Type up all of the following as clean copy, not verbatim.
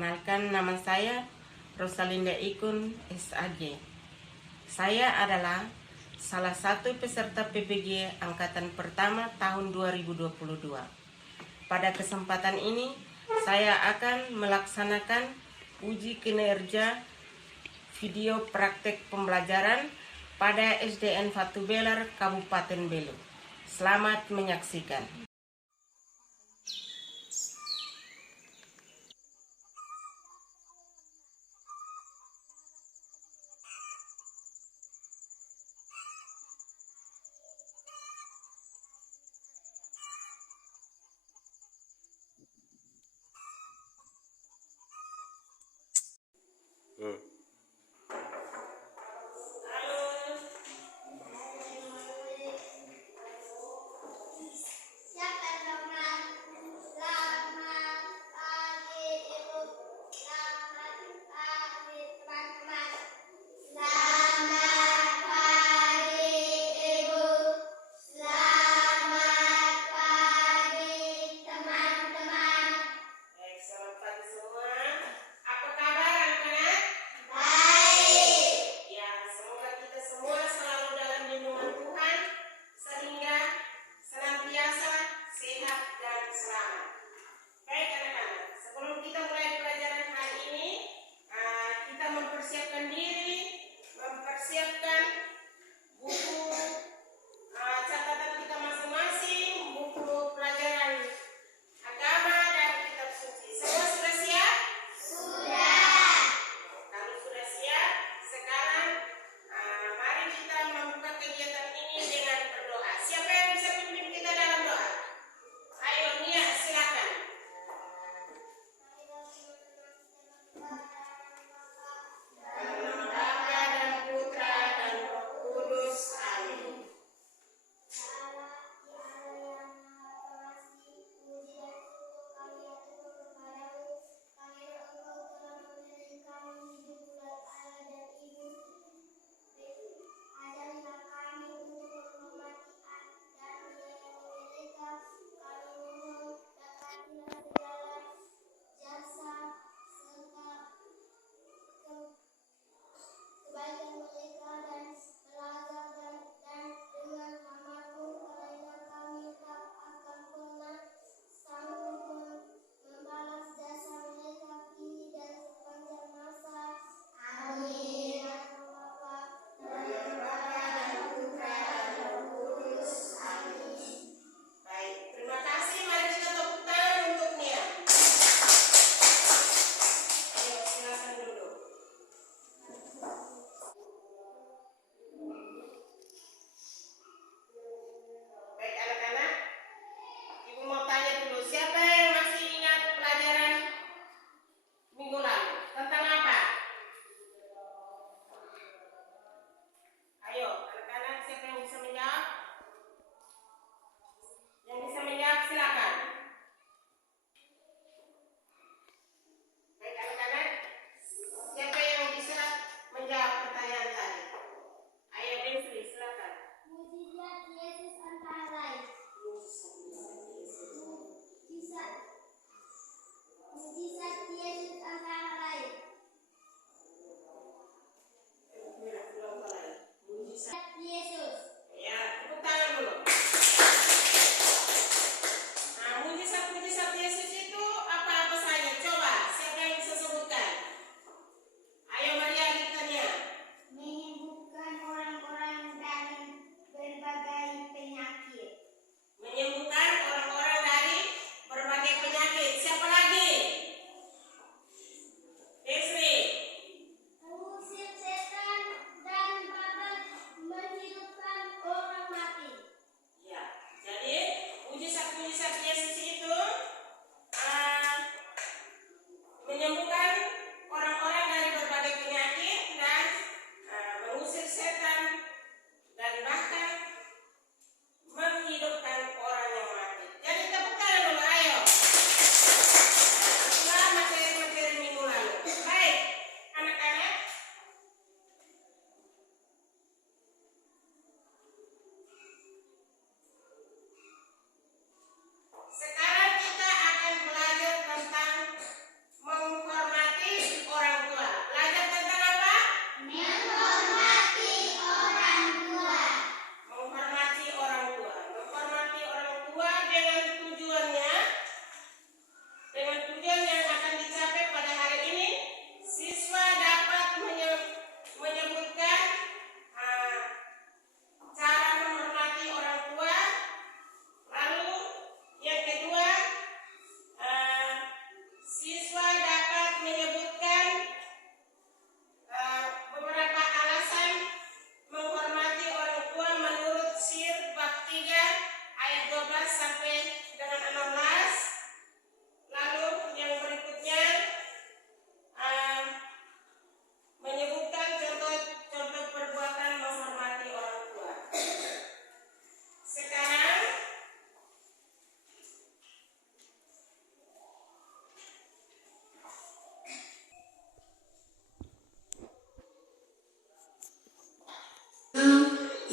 Perkenalkan, nama saya Rosalinda Ikun, SAG. Saya adalah salah satu peserta PPG Angkatan Pertama tahun 2022. Pada kesempatan ini, saya akan melaksanakan uji kinerja video praktek pembelajaran pada SDN Fatu Belar, Kabupaten Belu. Selamat menyaksikan.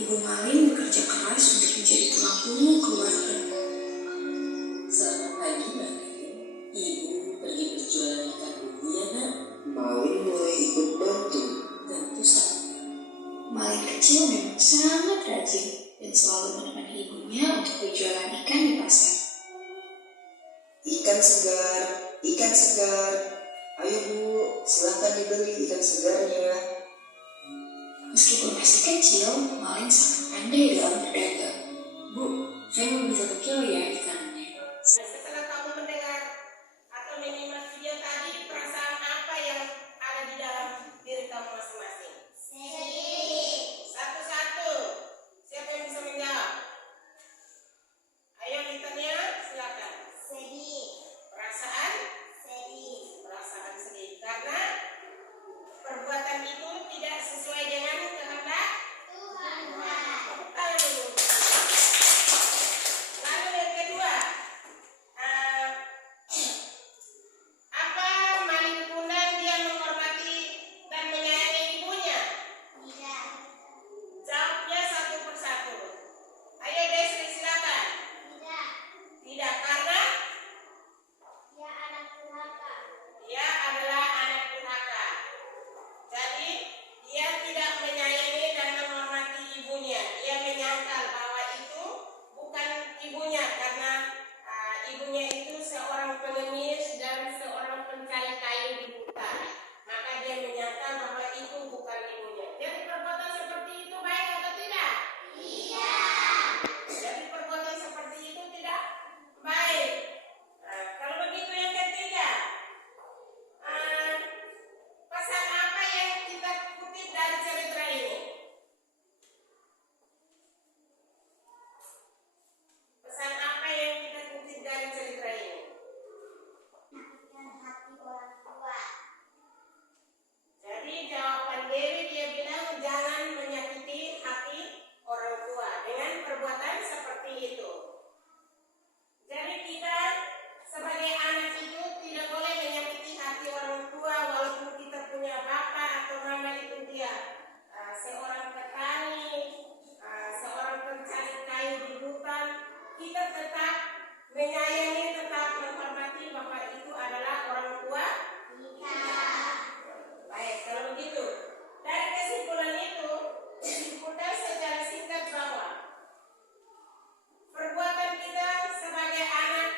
Ibu Malin bekerja keras untuk menjadi tulang punggung keluarga. Selamat pagi, Malin. Ibu pergi berjualan ikan dulu ya, Nak. Malin mulai ikut bantu. Tentu saja. Malin kecil memang sangat rajin dan selalu menemani ibunya untuk berjualan ikan di pasar. Ikan segar, ikan segar. Ayo Bu, silahkan dibeli ikan segarnya. Meskipun masih kecil, Malin sangat pandai dalam berdagang. Bu, saya mau beli 1 kilo ya ikannya. Setelah kamu mendengar atau menyimak video tadi, perasaan apa yang ada di dalam diri kamu masing-masing? Sedih. Satu-satu. Siapa yang bisa menjawab? Ayo ditanya, silakan. Sedih. Perasaan? Sedih. Perasaan sedih. Karena perbuatan itu tidak sesuai dengan kehendak Tuhan. Tangan dulu. Lalu yang kedua, apa Malin Kundang dia menghormati dan menyayangi ibunya? Tidak. Jawabnya satu persatu. Ayo Desri, silakan. Tidak. Tidak, karena dia anak durhaka. Dia adalah anak durhaka. Jadi dia tidak menyayangi dan menghormati ibunya. Dia menyangkal bahwa itu bukan ibunya karena ibunya itu seorang pengemis dan seorang pencari kayu di hutan. Maka dia menyangkal bahwa itu bukan ibunya. Jadi perbuatan seperti itu baik atau tidak? Tidak. Jadi perbuatan seperti itu tidak baik. Kalau begitu yang ketiga, pesan apa yang kita kutip dari cerita ini? Pesan apa yang kita kutip dari cerita ini? Menyakitkan hati orang tua. Jadi jawaban Dewi dia bilang jangan menyakiti hati orang tua dengan perbuatan seperti itu. Jadi kita sebagai anak itu tidak boleh menyakiti hati orang tua walaupun kita punya bapak atau mama itu dia seorang petani, seorang pencari kayu di hutan. Kita tetap menyayangi, tetap menghormati bahwa itu adalah orang tua kita. Baik, kalau begitu dari kesimpulan itu disimpulkan secara singkat bahwa perbuatan kita sebagai anak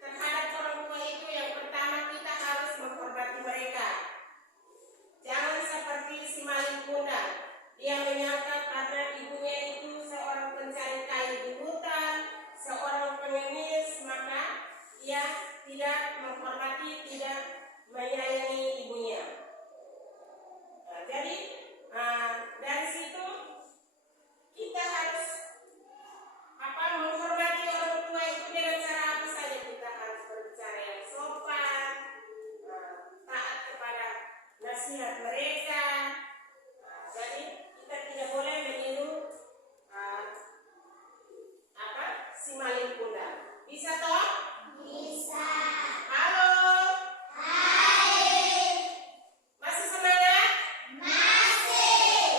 terhadap orang tua itu yang pertama kita harus menghormati mereka. Jangan seperti si Malin Kundang. Dia menyangka karena ibunya itu seorang pencari kayu di hutan, seorang pengemis, maka dia tidak menghormati, tidak menyayangi ibunya. Jadi dari situ kita harus menghormati orang tua itu dengan cara apa saja. Kita harus berbicara yang sopan, taat kepada nasihat mereka. Jadi kita tidak boleh meniru si Malin Kundang. Bisa toh? Bisa. Halo. Hai. Masih semangat? Masih.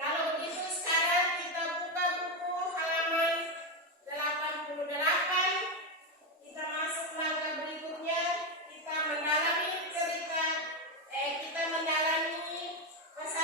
Kalau begitu sekarang kita buka buku halaman 88. Kita masuk langkah berikutnya. Kita mendalami cerita, kita mendalami pesan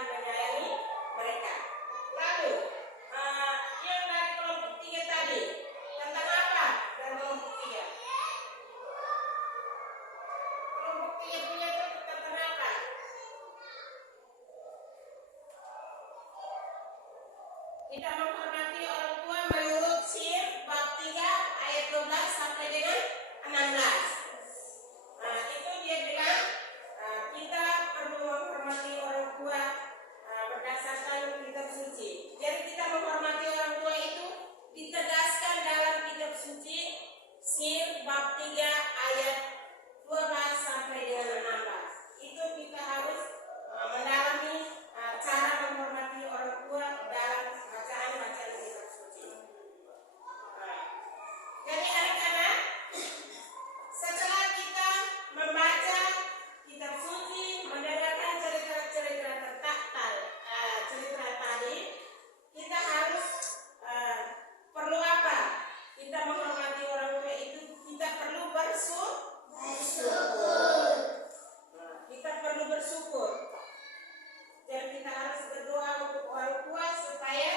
dan menyayangi mereka. Lalu yang dari kelompok 3 tadi tentang apa? Dan kelompok 3. Kelompok 3 punya tentang apa? Kita menghormati orang tua menurut Sir bab 3 ayat 12 sampai dengan 16. Itu dia bilang kita perlu menghormati orang tua berdasarkan kitab suci. Jadi kita menghormati orang tua itu ditegaskan dalam kitab suci Sir bab 3 ayat 12 sampai dengan 16. Itu kita harus mendalami cara menghormati orang tua dalam bacaan-bacaan kitab suci. Jadi anak-anak, setelah kita membaca kitab suci, mendengarkan cerita-cerita cerita tadi, kita harus perlu apa? Kita menghormati orang tua itu, kita perlu bersyukur. Kita perlu bersyukur. Dan kita harus berdoa untuk orang tua supaya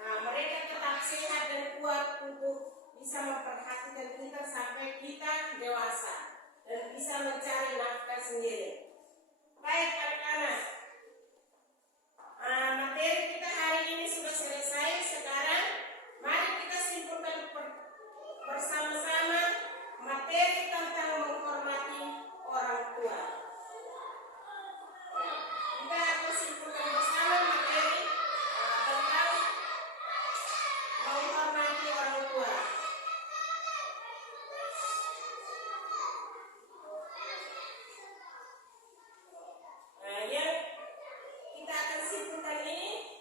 mereka tetap sehat dan kuat untuk bisa memperhatikan kita sampai kita dewasa dan bisa mencari nafkah sendiri. Baik anak-anak, materi kita hari ini sudah selesai. Sekarang mari kita simpulkan bersama-sama materi tentang menghormati orang tua. Kita akan simpulkan bersama materi tentang menghormati orang tua. Yang kita akan simpulkan ini